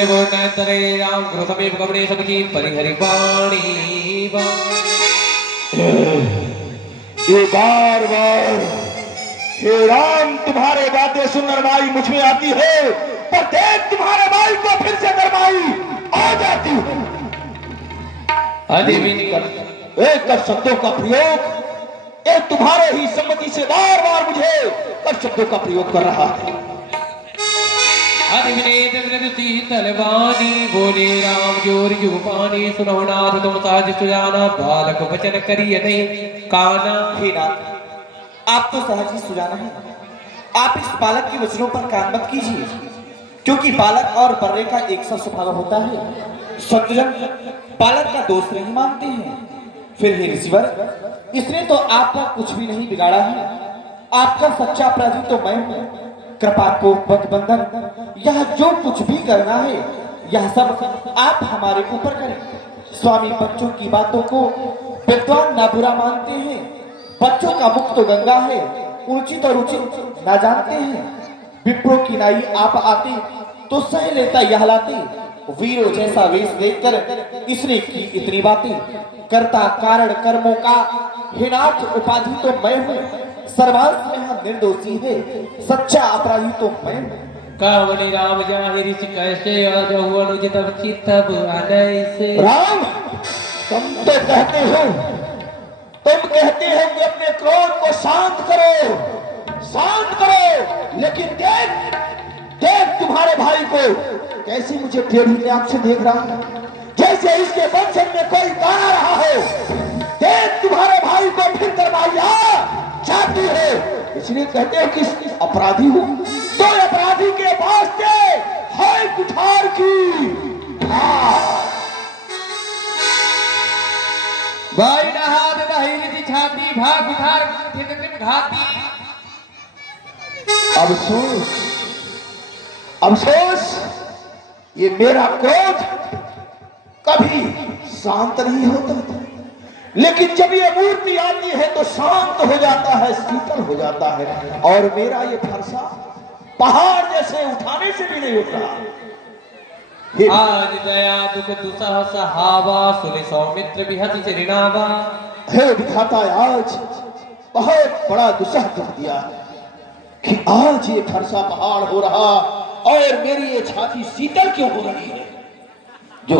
नयनतरे राम कृतमेव कमरे सबकी परिहरि वाणी ये बार बार हे राम तुम्हारे बातें सुनकर माई मुझ में आती है, पर देख तुम्हारे भाई को फिर से गरमाई आ जाती है। एक कर शब्दों का प्रयोग एक तुम्हारे ही सम्मति से बार बार मुझे कर शब्दों का प्रयोग कर रहा है। तलवानी बोले राम जोर जुगपानी सुनो नाथ तुम साज सुजाना बालक वचन करिए नहीं काना। हे नाथ, आप तो सहज ही सुजाना है। आप इस बालक के वचनों पर कान मत कीजिए, क्योंकि बालक और बर्रे का एक सा स्वभाव होता है। सज्जन बालक का दोष नहीं मानते हैं। फिर हे ऋषिवर, इसने तो आपका कुछ भी नहीं बिगाड़ा है। आपका सच्चा अपराधी तो मैं हूं। कृपा को बंधन यह जो कुछ भी करना है यह सब आप हमारे ऊपर करें। स्वामी बच्चों की बातों को विद्वान ना बुरा मानते हैं। बच्चों का मुख तो गंगा है, उचित और उचित ना जानते हैं। विप्रो की नाई आप आते तो सह लेता यह लाते। वीरों जैसा वेश देखकर इसने की इतनी बातें। करता कारण कर्मों का हिनाथ उपाधि तो मैं हूँ। सर्वांश में हम निर्दोषी है, सच्चा अपराधी तो मैं हूँ। कावली राम जाहिर कैसे आजो अनुचित चित्त से। राम तुम तो कहते हो कि अपने क्रोध को शांत करो, लेकिन देख तुम्हारे भाई को कैसे मुझे टेढ़ी आंख से देख रहा है, जैसे इसके वंशज में कोई गाना रहा हो। देख तुम्हारे भाई को फिर करवाइया जाती है। इसलिए कहते हो कि अपराधी हूं, तो अपराधी के वास्ते है कुठार की। भाई नहाद बहिर की छाती भाग उठार फिर घाती। अफसोस ये मेरा क्रोध कभी शांत नहीं होता, लेकिन जब ये मूर्ति आती है तो शांत हो जाता है, शीतल हो जाता है। और मेरा ये फरसा पहाड़ जैसे उठाने से भी नहीं उठा। आज दया दुख दुसह सहावा सुनि सौमित्र बिहत से ऋणावा। हे विधाता, आज बहुत बड़ा दुसह दुख दिया कि आज ये फरसा पहाड़ हो रहा और मेरी ये छाती शीतल क्यों हो रही है। जो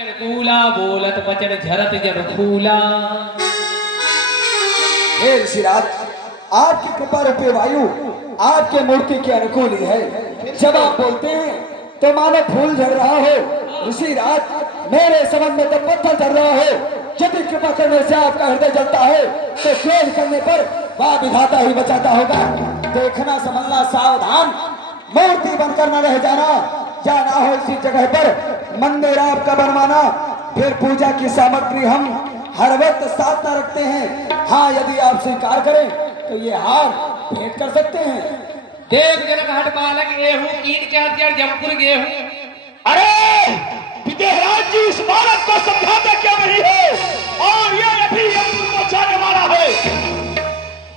अनुकूला बोलत बचन झरत जन फूला। हे ऋषिराज, आपकी कृपा रूपी वायु आपके मूर्ति के अनुकूल ही है। जब आप बोलते हैं तो मानो फूल झड़ रहा हो। ऋषिराज, मेरे संबंध में तो पत्थर झड़ रहा हो। यदि कृपा करने से आपका हृदय जलता है तो क्रोध करने पर वह विधाता ही बचाता होगा। देखना समझना सावधान, मूर्ति बनकर न रह जाना हो इसी जगह पर मंदिर आपका बनवाना। फिर पूजा की सामग्री हम हर वक्त साथ न रखते हैं। हाँ, यदि आप स्वीकार करें तो ये हार भेंट कर सकते हैं। देव जनक हट बालक गेहूं कीन के हथियार जमपुर गेहूं। अरे विदेहराज जी, इस बालक को समझाते क्यों नहीं है? और ये अभी को जाने वाला है।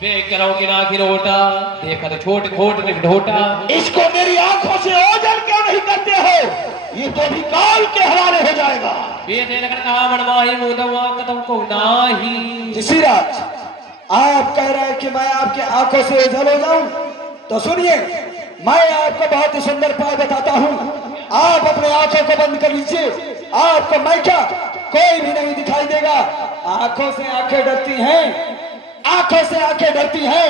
देख करो कि ना खिरोटा देखा तो छोट खोट ने ढोटा। इसको मेरी आंखों से ओझल क्यों नहीं करते हो? ये तो भी काल के हवाले हो जाएगा। बेटे लगन कहा मनवाही मुदवा कदम को नाही। ऋषिराज, आप कह रहे हैं कि मैं आपकी आंखों से ओझल हो जाऊं, तो सुनिए, मैं आपको बहुत ही सुंदर उपाय बताता हूं। आप अपने आंखों को बंद कर लीजिए। आपको मैं क्या, कोई भी नहीं दिखाई देगा। आंखों से आंखें डरती हैं,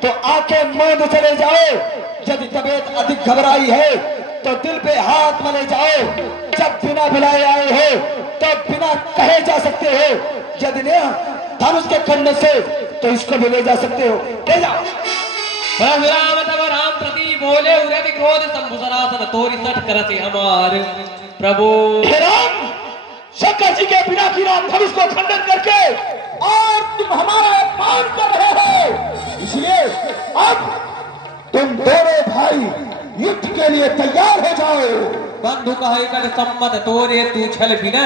तो आंखें मूंद चले जाओ। यदि तबीयत अधिक घबराई है तो दिल पे हाथ मले जाओ। जब बिना बुलाए आए हो तो बिना कहे जा सकते हो। यदि धनुष के खंड से तो इसको भी ले जा सकते हो। ले जाओ। परशुराम तब राम प्रति बोले उरति क्रोध संभुसरासन तोरी सठ करते हमार प्रभु। हे राम, शंकर जी के बिना गिरा धनुष को खंडन करके और तुम हमारा अपमान कर रहे हो। इसलिए अब तुम दोनों भाई युद्ध के लिए तैयार हो जाओ। बंधु कहे कर सम्मत तोरे तू छल बिना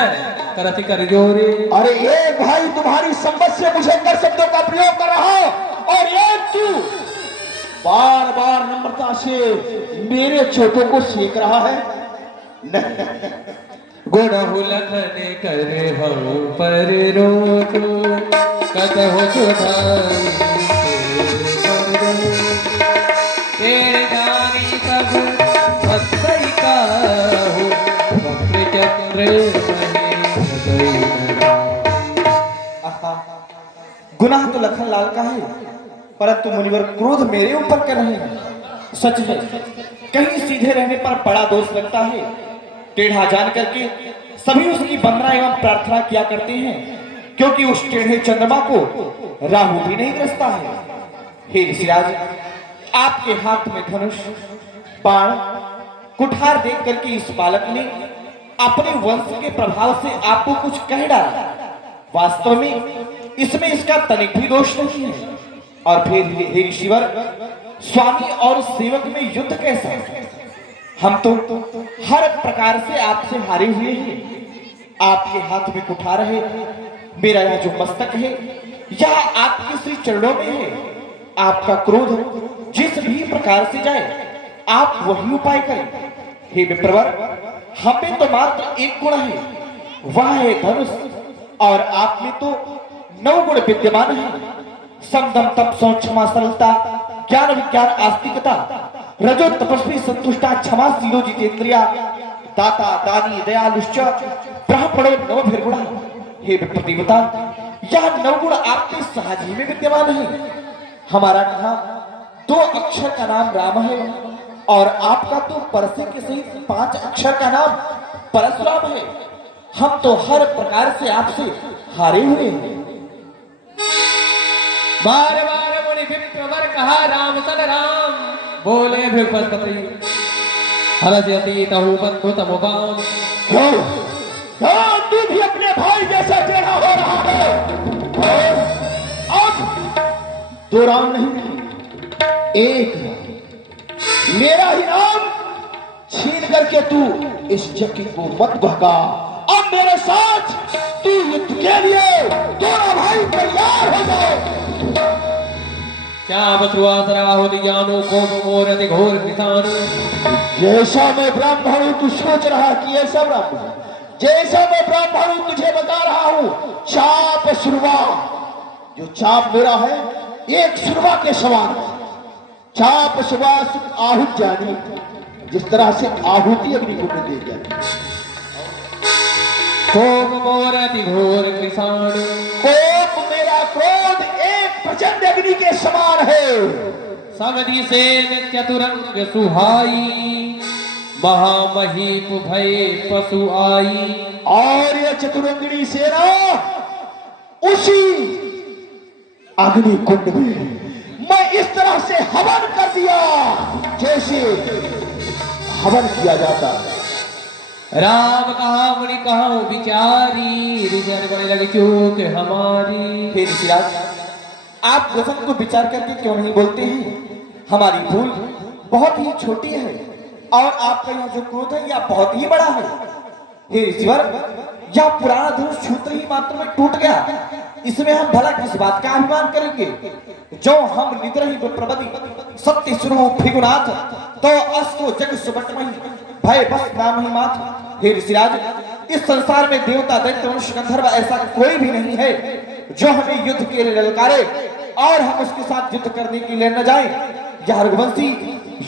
करति कर जोरे। अरे एक भाई तुम्हारी सम्मत से मुझे कर शब्दों का प्रयोग कर रहा और एक तू बार बार नम्रता से मेरे चोटों को सेक रहा है। नहीं, गुणहु लखन कर हम पर रोचो कतहु सुधाई तेरे जानी सब हस्तई काहू वक्र चक्र गुनाह तो लखन लाल का है, परंतु मुनिवर क्रोध मेरे ऊपर कर रहे हैं। सच है, कहीं सीधे रहने पर बड़ा दोष लगता है। टेढ़ा जान करके सभी उसकी वंदना एवं प्रार्थना किया करते हैं, क्योंकि उस टेढ़े चंद्रमा को राहु भी नहीं ग्रसता है। हे ऋषिराज, आपके हाथ में धनुष, बाण, कुठार देख करके इस बालक ने अपने वंश के प्रभाव से आपको कुछ कह डाला। वास्तव में इसमें इसका तनिक भी दोष नहीं है। और फिर हे ऋषिवर, स्वामी और सेवक में युद्ध कैसा है? हम तो हर प्रकार से आपसे हारे हुए हैं। आपके हाथ में कुठार है, मेरा यह जो मस्तक है यह आपके श्री चरणों में है। आपका क्रोध जिस भी प्रकार से जाए आप वही उपाय करें। हे विप्रवर, हम में तो मात्र एक गुण है, वह है धनुष, और आप में तो 9 गुण विद्यमान है। समदम तप शौच क्षमा सरलता ज्ञान विज्ञान आस्तिकता रजो तपस्वी संतुष्टा क्षमा शीलो जितेंद्रिया दाता दानी दयालुश्च ब्राह्मणो नवभिर्गुणा। हे विप्रदेवता, यह 9 गुण आपके सहज ही में विद्यमान है। हमारा कहा 2 अक्षर का नाम राम है, और आपका तो परसे के सहित 5 अक्षर का नाम परशुराम है। हम तो हर प्रकार से आपसे हारे हुए हैं। बार बार मुनि विप्रवर कहा राम सल राम, बोले भृगुपति हलस्यति तहु बंधु तमुपाम। क्यों क्यों तू भी अपने भाई जैसा टेढ़ा हो रहा है? और अब 2 राम नहीं, एक मेरा ही नाम छीन करके तू इस जकी को मत बहका। अब मेरे साथ तू युद्ध के लिए दोनों भाई तैयार हो जाओ। श्याम श्रुआसराहुति जानो कोप मोर अति घोर किसानु। जैसा मैं ब्राह्मण हूं तू सोच रहा कि ऐसा ब्राह्मण है, जैसा मैं ब्राह्मण हूं तुझे बता रहा हूं। चाप सुरवा, जो चाप मेरा है एक सुरवा के समान है। चाप सुरवा आहुत जानी, जिस तरह से आहुति अग्निकुंड में दे जाती। कोप मोर अति घोर किसानु, कोप मेरा क्रोध एक प्रचंड अग्नि के समान है। समधि सेन चतुरंग सुहाई, महामहीप भय पशु आई। और यह चतुरंगिणी सेना उसी अग्नि कुंड में मैं इस तरह से हवन कर दिया जैसे हवन किया जाता है। राम कहा मुनि कहा विचारी, ऋषि बड़े लगी चूक हमारी। हे ऋषिराज, आप वचन को विचार करके क्यों नहीं बोलते हैं? हमारी भूल बहुत ही छोटी है, और आपका यह जो क्रोध है यह बहुत ही बड़ा है। हे ऋषिवर, यह पुराना धनुष सूत्र ही मात्र में टूट गया, इसमें हम भला किस बात का अभिमान करेंगे? जो हम निद्रही विप्रवदी सत्य स्वरूप भृगुनाथ, तो अस्तो जग सुबटमहि भय बस नाम ही माथ। हे ऋषिराज, इस संसार में देवता दैत्य मनुष्य गंधर्व ऐसा कोई भी नहीं है जो हमें युद्ध के लिए ललकारे और हम उसके साथ युद्ध करने के लिए न जाएं। यह रघुवंशी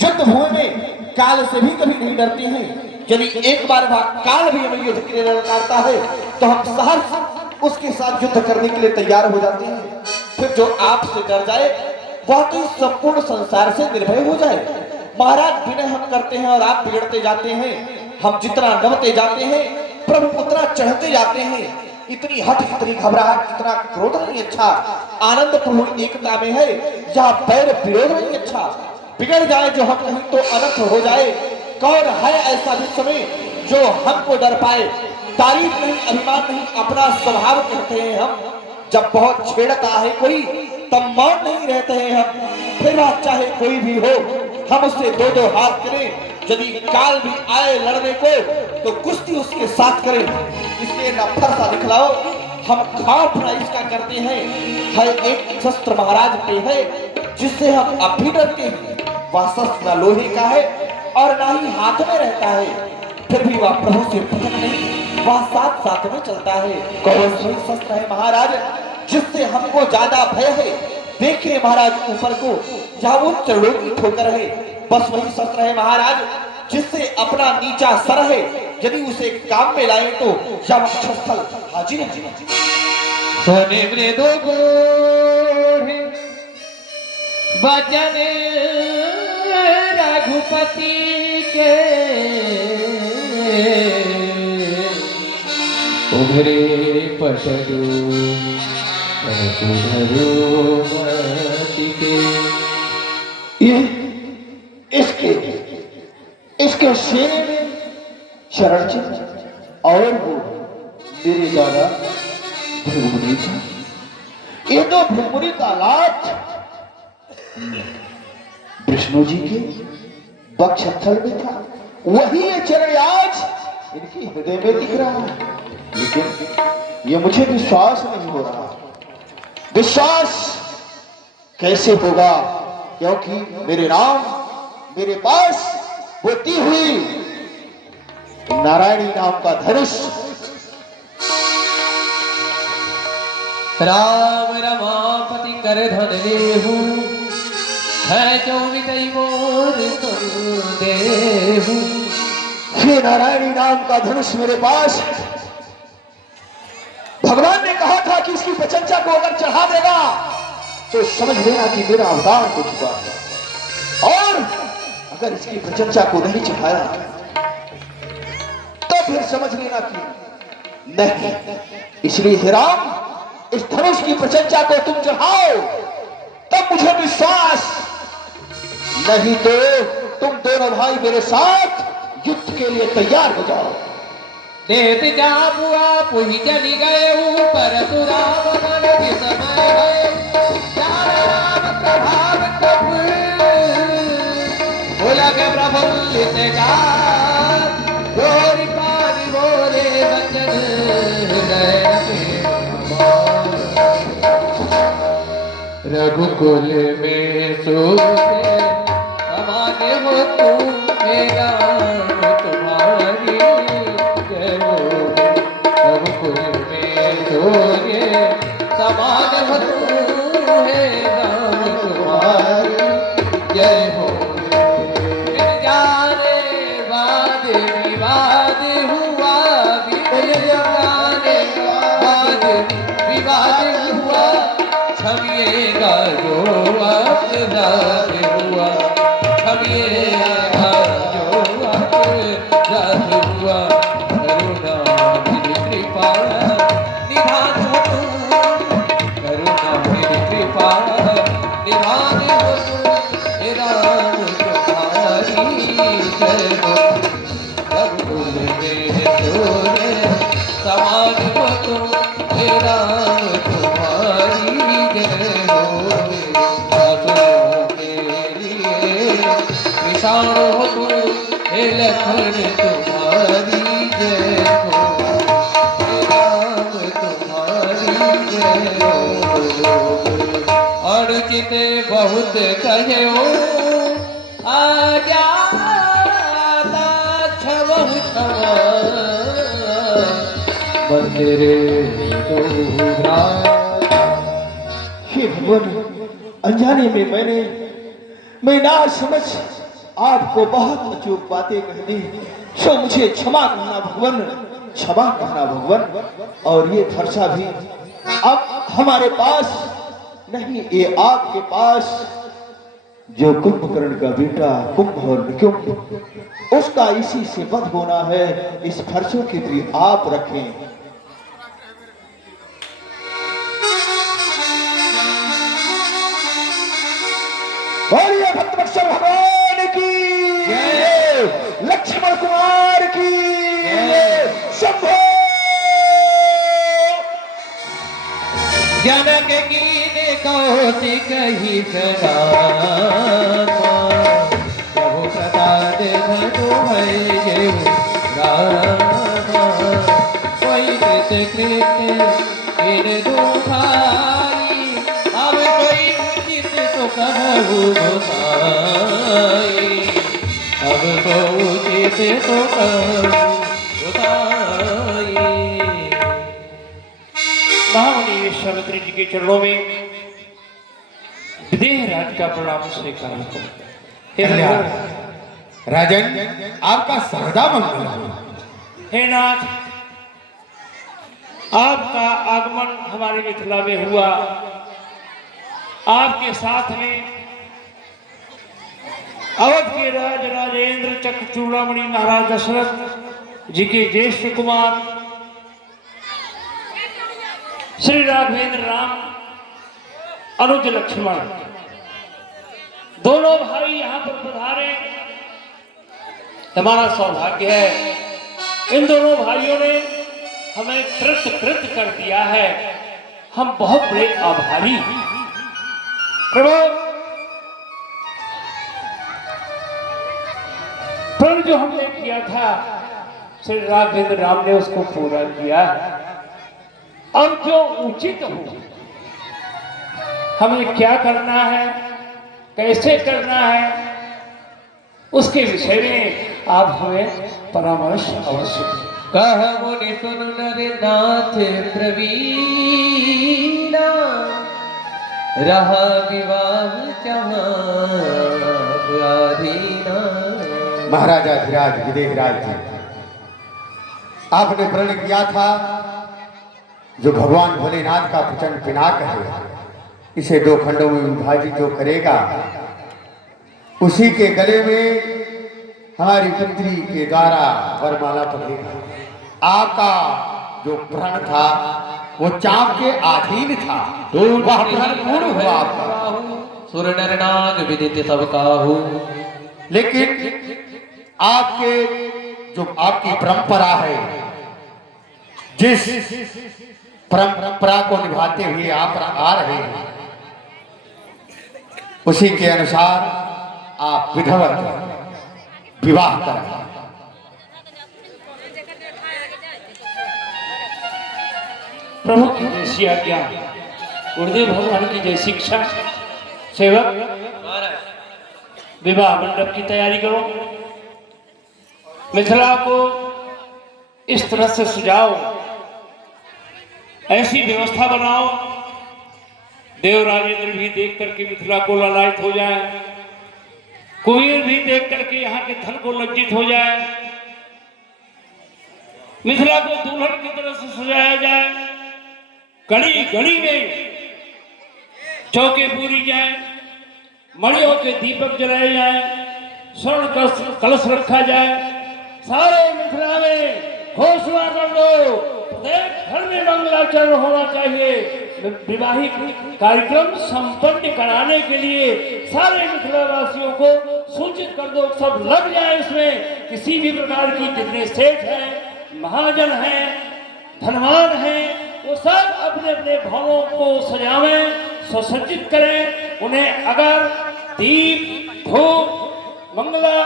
युद्ध भूमि में काल से भी कभी नहीं डरते हैं। यदि एक बार काल भी हमें युद्ध के लिए ललकारता है तो हम सहर्ष उसके साथ युद्ध करने के लिए तैयार हो जाते हैं। फिर जो आपसे डर जाए वह तो इस संपूर्ण संसार से निर्भय हो जाए। महाराज, विनय हम करते हैं और आप बिगड़ते जाते हैं। हम जितना नमते जाते हैं प्रभु उतना चढ़ते जाते हैं। इतनी हट, इतनी घबराहट, इतना क्रोध नहीं अच्छा। आनंद प्रभु एकता में है, या बैर विरोध नहीं अच्छा। बिगड़ जाए जो हम कहीं तो अनर्थ हो जाए। कौन है ऐसा विश्व में जो हमको डर पाए? तारीफ नहीं, अभिमान नहीं, अपना स्वभाव कहते हैं हम। जब बहुत छेड़ता है कोई तब मौन नहीं रहते हैं हम। फिर बात चाहे कोई भी हो, हम उससे 2-2 हाथ करें। यदि काल भी आए लड़ने को तो कुश्ती उसके साथ करें। इसलिए न फरसा दिखलाओ, हम खौफ न इसका करते हैं। है एक शस्त्र महाराज पे है जिससे हम अब भी डरते हैं। वह शस्त्र न लोहे का है और ना ही हाथ में रहता है। फिर भी वह प्रभु से पृथक नहीं, वह साथ साथ में चलता है। कौन वही शस्त्र है महाराज जिससे हमको ज्यादा भय है? देखिए महाराज ऊपर को, जहाँ उन चरणों की ठोकर है, बस वही शस्त्र है महाराज जिससे अपना नीचा सर है, यदि उसे काम में लाए तो यह वक्षस्थल हाजिर है। सोने मृदु गूढ़ वचन रघुपति के उभरे पटरु सुधरुमति के। ये इसके सीने में चरण चिन्ह और वो मेरे दादा भृगुमुनि था। ये तो भृगुमुनि का लात विष्णु जी के वक्षस्थल में था, वही ये चरण आज इनके हृदय में दिख रहा है। लेकिन ये मुझे विश्वास नहीं हो रहा। विश्वास कैसे होगा? क्योंकि मेरे नाम मेरे पास होती हुई नारायणी नाम का धनुष। राम रमापति कर धन लेहु है चौमितई मोर देहु। ये नारायणी नाम का धनुष मेरे पास। भगवान ने कहा था कि इसकी प्रशंसा को अगर चढ़ा देगा तो समझ लेना कि मेरा अवतार हो चुका है, और अगर इसकी प्रशंसा को नहीं चढ़ाया तो फिर समझ लेना कि नहीं। इसलिए हे राम, इस धनुष की प्रशंसा को तुम चढ़ाओ, तब मुझे विश्वास, नहीं तो तुम दोनों भाई मेरे साथ युद्ध के लिए तैयार हो जाओ। देत जा बुआ पुही चली गए ऊपर सुराम मन विस्मय है। चार राम प्रभाव कब लगे प्रफुल्लित जात, गोरी पानी बोले वचन हृदय रघुकुल में सोते हमारे हो तुम मेरा तुम्हारी जय हो। रघुकुल में सोए समाज हो तुम है राम तुम्हारी जय हो। बिन जाने वाद विवाद हुआ, बिन जाने वाद विवाद हुआ, क्षमिएगा जो अपराध हुआ, क्षमिएगा जो अपराध हुआ। करुणा मेरी कृपा निधान हो तुम, करुणा मेरी कृपा निधान हो तुम, हे राम तुम्हारी जय हो। रघुकुल में सोए समाज हो तुम, हे राम तुम्हारी जय हो। असुरों के लिए विषाण हो तुम, हे लखन तुम्हारी जय हो। हे राम तुम्हारी जय हो। अनुचित बहुत कहे हो आजाता क्षमहु क्षमा, मंदिरे तो हे भगवान, अनजाने में मैं ना समझ आपको बहुत अचूक बातें कह दी, सो मुझे क्षमा करना भगवान, क्षमा करना भगवान। और ये फरसा भी अब हमारे पास नहीं, ये आपके पास जो कुंभकर्ण का बेटा कुंभ और निकुंभ, उसका इसी से वध होना है। इस फरसों की भी आप रखें। बोलिए भक्तवत्सल भगवान की जय, लक्ष्मण कुमार की जय, शंभो। जनक की ने कौशिक ही सनामा, प्रभु प्रसाद धनु भय रामा। कोई कृत इन दो भाई, अब कोई उचित तो कहु गोसाई, अब को उचित तो कहु विश्वामित्र जी के चरणों में विदेह राज का प्रणाम स्वीकार करो। हे कल्याण। भगवान, राजन, आपका सर्वदा मंगल हो। हे नाथ, आपका आगमन हमारे मिथिला में हुआ। आपके साथ में अवध के राज राजेंद्र चक्र चूड़ामणि महाराज दशरथ जी के ज्येष्ठ कुमार श्री राघवेंद्र राम, अनुज लक्ष्मण, दोनों भाई यहाँ पर पधारे। हमारा सौभाग्य है, इन दोनों भाइयों ने हमें कृत कर दिया है। हम बहुत बड़े आभारी हैं। प्रभु, प्रण जो हमने किया था श्री राघवेंद्र राम ने उसको पूरा किया। अब जो उचित हो, हमें क्या करना है, कैसे करना है, उसके विषय में आप हमें परामर्श अवश्य दें। कह मुनि सुन नर नाथ प्रवीणा, रहा विवाह चमाधीना। महाराजा धीराज विदेहराज जी, आपने प्रण किया था जो भगवान भोलेनाथ का प्रचंड पिनाक है, इसे दो खंडों में विभाजित जो करेगा, उसी के गले में हमारी पुत्री के द्वारा वरमाला पड़ेगा। आपका जो प्रण था वो चाप के अधीन था, वह प्रण पूर्ण हुआ आपका। सुर नर नाग विदित सब काहू। लेकिन आपके जो आपकी परंपरा है, जिस परंपरा को निभाते हुए आप आ रहे हैं, उसी के अनुसार आप विधवत विवाह करें। प्रभु की जैसी आज्ञा, गुरुदेव भगवान की जैसी शिक्षा। सेवक, विवाह मंडप की तैयारी करो। मिथिला को इस तरह से सजाओ, ऐसी व्यवस्था बनाओ, देव राजेंद्र भी देख करके मिथिला को लालायित हो जाए, कुबेर भी देख करके यहाँ के धन को लज्जित हो जाए। मिथिला को दुल्हन की तरह से सजाया जाए, गली गली में चौके पूरी जाए, मणियों के दीपक जलाए जाए, स्वर्ण कलश रखा जाए। सारे मिथिला में घोषणा कर दो, प्रत्येक घर में मंगलाचरण होना चाहिए। विवाहिक कार्यक्रम संपन्न कराने के लिए सारे मिथिला वासियों को सूचित कर दो, सब लग जाए इसमें। किसी भी प्रकार की, जितने सेठ हैं, महाजन हैं, धनवान हैं, वो सब अपने अपने भवनों को सजावें, सुसज्जित करें। उन्हें अगर दीप, धूप, मंगला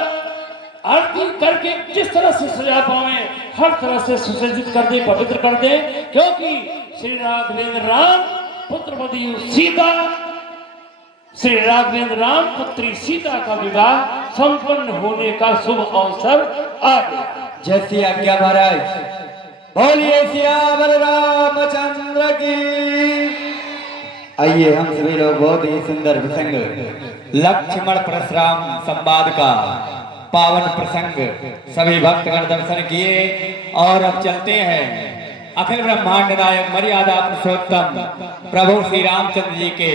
आरती करके जिस तरह से सजा पावे, हर तरह से सुसज्जित कर दे, पवित्र कर दे। क्योंकि श्री राघवेंद्र राम पुत्रवधू सीता, श्री राघवेंद्र राम पुत्री सीता का विवाह संपन्न होने का शुभ अवसर आ गया। जैसी आज्ञा महाराज। बोलिए सियावर रामचंद्र की। आइए हम सभी लोग बहुत ही सुंदर प्रसंग लक्ष्मण परशुराम संवाद का पावन प्रसंग सभी भक्तगण दर्शन किए, और अब चलते हैं अखिल ब्रह्मांड नायक मर्यादा पुरुषोत्तम प्रभु श्री रामचंद्र जी के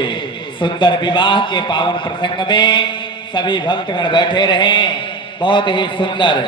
सुंदर विवाह के पावन प्रसंग में। सभी भक्तगण बैठे रहें, बहुत ही सुंदर